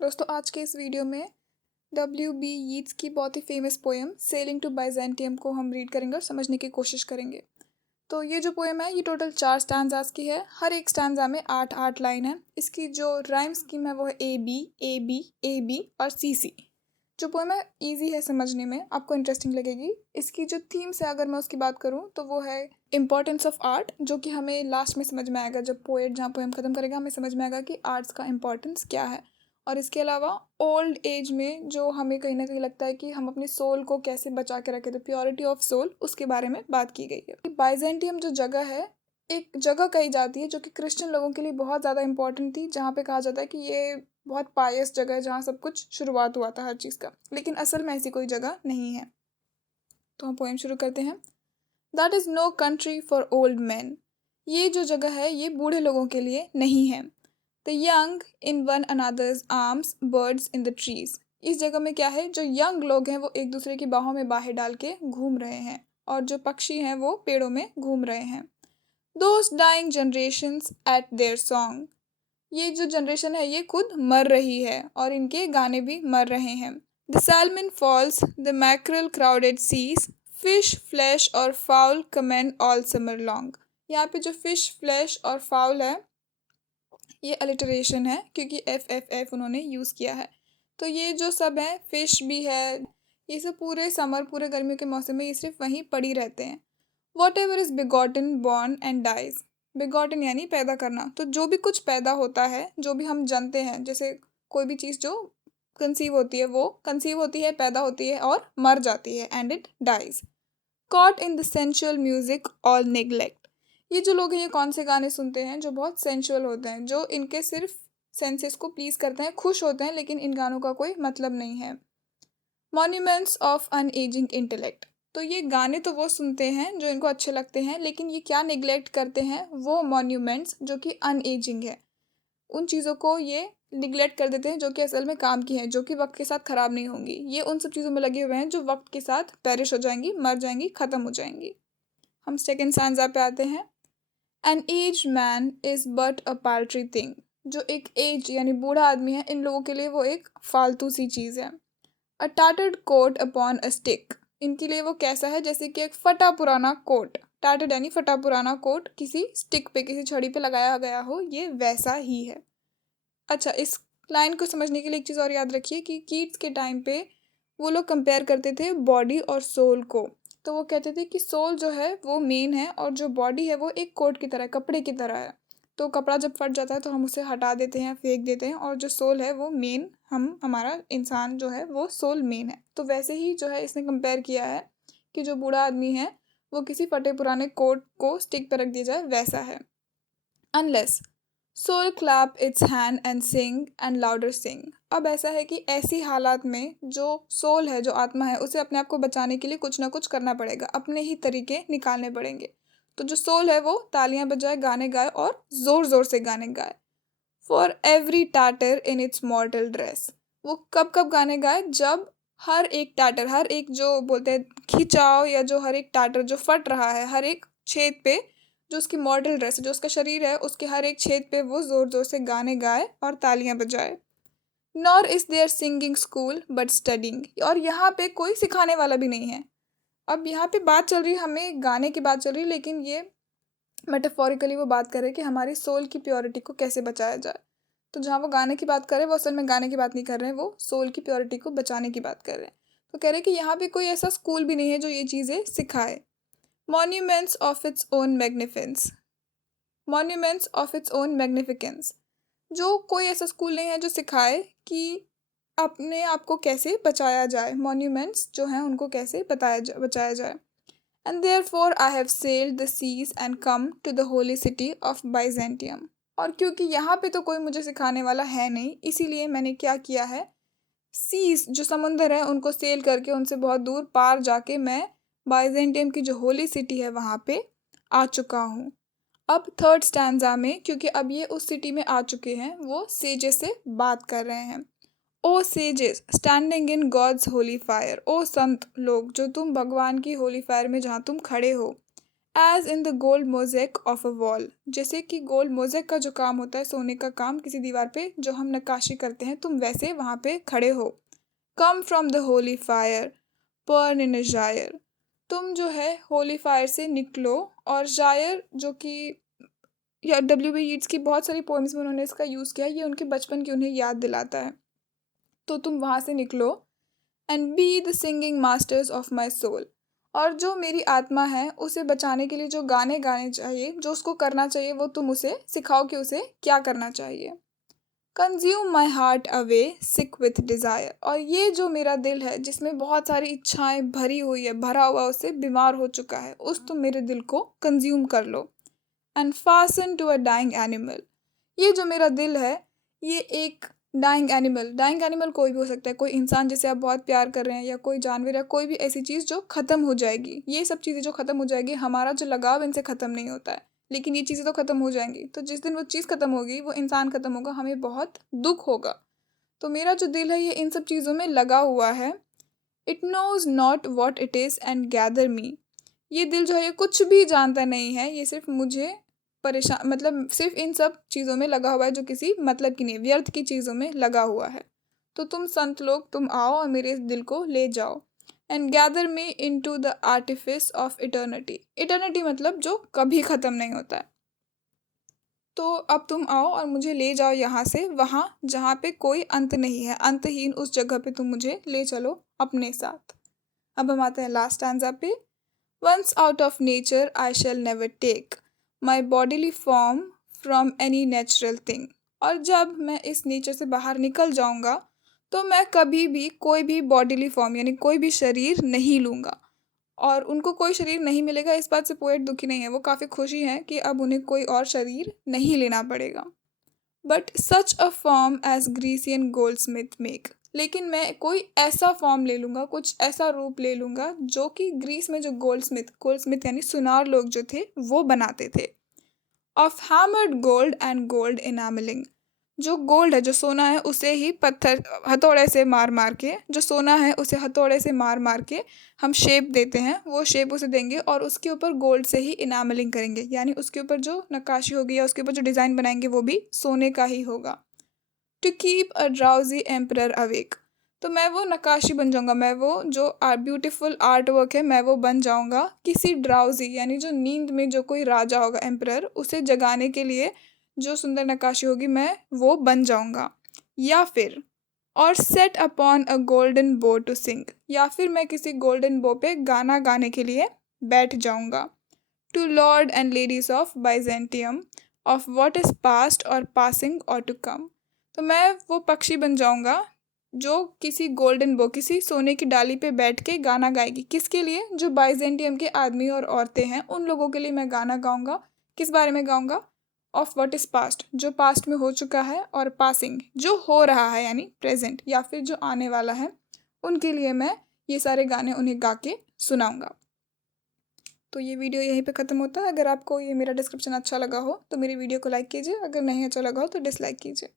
दोस्तों आज के इस वीडियो में W.B. यीट्स की बहुत ही famous poem sailing to Byzantium को हम रीड करेंगे और समझने की कोशिश करेंगे। तो ये जो पोएम है ये टोटल 4 स्टैंजास की है। हर एक स्टैंजा में 8 लाइन है। इसकी जो राइम स्कीम है वो है A B A B A B और सी सी। जो पोएम है ईजी है समझने में, आपको इंटरेस्टिंग लगेगी। इसकी जो थीम्स है अगर मैं उसकी बात करूँ तो वो है इम्पॉर्टेंस ऑफ आर्ट, जो कि हमें लास्ट में समझ में आएगा। जब पोएट जहाँ पोएम ख़त्म करेगा हमें समझ में आएगा कि आर्ट्स का इम्पॉर्टेंस क्या है। और इसके अलावा ओल्ड एज में जो हमें कहीं ना कहीं लगता है कि हम अपने सोल को कैसे बचा के रखें, तो प्योरिटी ऑफ सोल, उसके बारे में बात की गई है। बाइजेंटियम जो जगह है, एक जगह कही जाती है जो कि क्रिश्चियन लोगों के लिए बहुत ज़्यादा इंपॉर्टेंट थी, जहाँ पे कहा जाता है कि ये बहुत पायस जगह है जहाँ सब कुछ शुरुआत हुआ था हर चीज़ का। लेकिन असल में ऐसी कोई जगह नहीं है। तो हम पोएम शुरू करते हैं। That is no country for old man. ये जो जगह है ये बूढ़े लोगों के लिए नहीं है। The young in one another's arms, birds in the trees. इस जगह में क्या है, जो यंग लोग हैं वो एक दूसरे की बाहों में बाहें डाल के घूम रहे हैं, और जो पक्षी हैं वो पेड़ों में घूम रहे हैं। Those dying generations at their song. ये जो जनरेशन है ये खुद मर रही है और इनके गाने भी मर रहे हैं। The salmon falls, the mackerel crowded seas, fish flesh और fowl commend all summer long. यहाँ पे जो फिश फ्लैश और फाउल है ये अलिटरेशन है, क्योंकि एफ एफ एफ उन्होंने यूज़ किया है। तो ये जो सब है, फिश भी है, ये सब पूरे समर, पूरे गर्मियों के मौसम में ये सिर्फ वहीं पड़ी रहते हैं। Whatever is begotten born and dies. Begotten यानी पैदा करना, तो जो भी कुछ पैदा होता है, जो भी हम जानते हैं, जैसे कोई भी चीज़ जो कंसीव होती है, वो कंसीव होती है, पैदा होती है और मर जाती है, and it dies. Caught in the sensual music all neglect. ये जो लोग हैं ये कौन से गाने सुनते हैं जो बहुत सेंशुअल होते हैं, जो इनके सिर्फ सेंसेस को प्लीज करते हैं, खुश होते हैं, लेकिन इन गानों का कोई मतलब नहीं है। Monuments of unageing intellect. तो ये गाने तो वो सुनते हैं जो इनको अच्छे लगते हैं, लेकिन ये क्या निगलेक्ट करते हैं, वो मॉन्यूमेंट्स जो कि अनएजिंग है, उन चीज़ों को ये निगलेक्ट कर देते हैं जो कि असल में काम की हैं, जो कि वक्त के साथ ख़राब नहीं होंगी। ये उन सब चीज़ों में लगे हुए हैं जो वक्त के साथ पेरिश हो जाएंगी, मर जाएंगी, ख़त्म हो जाएंगी। हम सेकेंड स्टैंजा पे आते हैं। An aged man is but a paltry thing. जो एक एज यानी बूढ़ा आदमी है, इन लोगों के लिए वो एक फालतू सी चीज़ है। अ टार्टर्ड कोट अपॉन अ स्टिक। इनके लिए वो कैसा है, जैसे कि एक फटा पुराना कोट। टार्टर्ड यानी फटा पुराना कोट किसी स्टिक पे, किसी छड़ी पे लगाया गया हो, ये वैसा ही है। अच्छा, इस लाइन को समझने के लिए एक चीज़ और याद रखिए कि कीट्स के टाइम पे वो लोग कंपेयर करते थे बॉडी और सोल को। तो वो कहते थे कि सोल जो है वो मेन है, और जो बॉडी है वो एक कोट की तरह, कपड़े की तरह है। तो कपड़ा जब फट जाता है तो हम उसे हटा देते हैं, फेंक देते हैं, और जो सोल है वो मेन, हमारा इंसान जो है वो सोल मेन है। तो वैसे ही जो है इसने कंपेयर किया है कि जो बूढ़ा आदमी है वो किसी फटे पुराने कोट को स्टिक पर रख दिया जाए, वैसा है। Unless soul clap its hand and sing and louder sing. अब ऐसा है कि ऐसी हालात में जो सोल है, जो आत्मा है, उसे अपने आप को बचाने के लिए कुछ ना कुछ करना पड़ेगा, अपने ही तरीके निकालने पड़ेंगे। तो जो सोल है वो तालियां बजाए, गाने गाए, और ज़ोर ज़ोर से गाने गाए। For every tartar in its मॉर्टल dress. वो कब कब गाने गाए, जब हर एक टाटर, हर एक जो बोलते हैं खिंचाव, या जो हर एक टाटर जो फट रहा है, हर एक छेद पे, जो उसकी मॉडल ड्रेस है, जो उसका शरीर है, उसके हर एक छेद पे वो ज़ोर ज़ोर से गाने गाए और तालियां बजाए। Nor is there singing school but studying. और यहाँ पे कोई सिखाने वाला भी नहीं है। अब यहाँ पे बात चल रही है, हमें गाने की बात चल रही है, लेकिन ये मेटाफोरिकली वो बात कर रहे हैं कि हमारी सोल की प्योरिटी को कैसे बचाया जाए। तो जहाँ वो गाने की बात कर रहे हैं वो असल में गाने की बात नहीं कर रहे हैं, वो सोल की प्योरिटी को बचाने की बात कर रहे हैं। तो कह रहे हैं कि यहाँ पे कोई ऐसा स्कूल भी नहीं है जो ये चीज़ें सिखाए। Monuments of its own magnificence. Monuments of its own magnificence. जो कोई ऐसा स्कूल नहीं है जो सिखाए कि अपने आप को कैसे बचाया जाए, मॉन्यूमेंट्स जो हैं उनको कैसे बचाया जाए। And therefore I have sailed the seas and come to the holy city of Byzantium. और क्योंकि यहाँ पे तो कोई मुझे सिखाने वाला है नहीं, इसीलिए मैंने क्या किया है, सीज जो समुंदर है उनको सेल करके, उनसे बहुत दूर पार जाके मैं बाइजेंटियम की जो होली सिटी है वहाँ पे आ चुका हूँ। अब थर्ड स्टैंजा में, क्योंकि अब ये उस सिटी में आ चुके हैं, वो सेजेस से बात कर रहे हैं। O sages standing in God's holy fire. ओ संत लोग जो तुम भगवान की होली फायर में जहाँ तुम खड़े हो। As in the gold mosaic of a wall, जैसे कि गोल्ड मोज़ेक का जो काम होता है, सोने का काम किसी दीवार पे जो हम नक्काशी करते हैं, तुम वैसे वहाँ पे खड़े हो। Come from the holy fire, burn in a gyre, तुम जो है होली फायर से निकलो। और जायर जो कि या W.B. यीट्स की बहुत सारी पोएम्स में उन्होंने इसका यूज़ किया है, ये उनके बचपन की उन्हें याद दिलाता है। तो तुम वहाँ से निकलो। And be the singing masters of my soul, और जो मेरी आत्मा है उसे बचाने के लिए जो गाने गाने चाहिए, जो उसको करना चाहिए, वो तुम उसे सिखाओ कि उसे क्या करना चाहिए। Consume my heart away sick with desire, और ये जो मेरा दिल है जिसमें बहुत सारी इच्छाएं भरी हुई है, भरा हुआ, उससे बीमार हो चुका है, उस तुम मेरे दिल को कंज्यूम कर लो। And fastened to a dying animal, ये जो मेरा दिल है ये एक डाइंग एनिमल कोई भी हो सकता है, कोई इंसान जिसे आप बहुत प्यार कर रहे हैं, या कोई जानवर, या कोई भी ऐसी चीज़ जो ख़त्म हो जाएगी। ये सब चीज़ें जो ख़त्म हो जाएगी, हमारा जो लगाव इनसे ख़त्म नहीं होता है, लेकिन ये चीज़ें तो ख़त्म हो जाएंगी। तो जिस दिन वो चीज़ ख़त्म होगी, वो इंसान ख़त्म होगा, हमें बहुत दुख होगा। तो मेरा जो दिल है ये इन सब चीज़ों में लगा हुआ है। It knows not what it is and gather me, ये दिल जो है ये कुछ भी जानता नहीं है, ये सिर्फ मुझे परेशान, मतलब सिर्फ इन सब चीज़ों में लगा हुआ है जो किसी मतलब की नहीं, व्यर्थ की चीज़ों में लगा हुआ है। तो तुम संत लोग, तुम आओ और मेरे इस दिल को ले जाओ। And gather me into the artifice of eternity, eternity मतलब जो कभी ख़त्म नहीं होता है। तो अब तुम आओ और मुझे ले जाओ यहाँ से वहाँ जहाँ पे कोई अंत नहीं है, अंतहीन उस जगह पे तुम मुझे ले चलो अपने साथ। अब हम आते हैं लास्ट स्टैंजा पे। Once out of nature, I shall never take my bodily form from any natural thing. और जब मैं इस नेचर से बाहर निकल जाऊंगा तो मैं कभी भी कोई भी बॉडीली फॉर्म यानी कोई भी शरीर नहीं लूँगा। और उनको कोई शरीर नहीं मिलेगा, इस बात से पोएट दुखी नहीं है, वो काफ़ी खुशी हैं कि अब उन्हें कोई और शरीर नहीं लेना पड़ेगा। But such a form as Grecian goldsmith make, लेकिन मैं कोई ऐसा फॉर्म ले लूँगा, कुछ ऐसा रूप ले लूँगा जो कि ग्रीस में जो गोल्ड स्मिथ यानी सुनार लोग जो थे वो बनाते थे। Of hammered gold and gold enamelling, जो गोल्ड है, जो सोना है, उसे ही पत्थर हथौड़े से मार मार के, जो सोना है उसे हथौड़े से मार मार के हम शेप देते हैं, वो शेप उसे देंगे और उसके ऊपर गोल्ड से ही इनामलिंग करेंगे, यानी उसके ऊपर जो नक्काशी होगी या उसके ऊपर जो डिज़ाइन बनाएंगे वो भी सोने का ही होगा। To keep a drowsy emperor awake, तो मैं वो नक्काशी बन जाऊंगा, मैं वो जो ब्यूटीफुल आर्ट वर्क है मैं वो बन जाऊंगा किसी ड्राउजी यानी जो नींद में जो कोई राजा होगा, एम्परर, उसे जगाने के लिए जो सुंदर नक्काशी होगी मैं वो बन जाऊंगा। या फिर और सेट अपॉन अ गोल्डन बो टू सिंग, या फिर मैं किसी गोल्डन बो पे गाना गाने के लिए बैठ जाऊंगा। To lord and ladies of Byzantium of what is past और पासिंग और टू कम, तो मैं वो पक्षी बन जाऊंगा जो किसी गोल्डन बो, किसी सोने की डाली पे बैठ के गाना गाएगी। किसके लिए? जो बाइजेंटियम के आदमी और औरतें हैं, उन लोगों के लिए मैं गाना गाऊंगा। किस बारे में गाऊंगा? ऑफ व्हाट इज़ पास्ट, जो पास्ट में हो चुका है, और पासिंग, जो हो रहा है यानी प्रेजेंट, या फिर जो आने वाला है, उनके लिए मैं ये सारे गाने उन्हें गा के सुनाऊंगा। तो ये वीडियो यहीं पे ख़त्म होता है। अगर आपको ये मेरा डिस्क्रिप्शन अच्छा लगा हो तो मेरी वीडियो को लाइक कीजिए, अगर नहीं अच्छा लगा हो तो डिसलाइक कीजिए।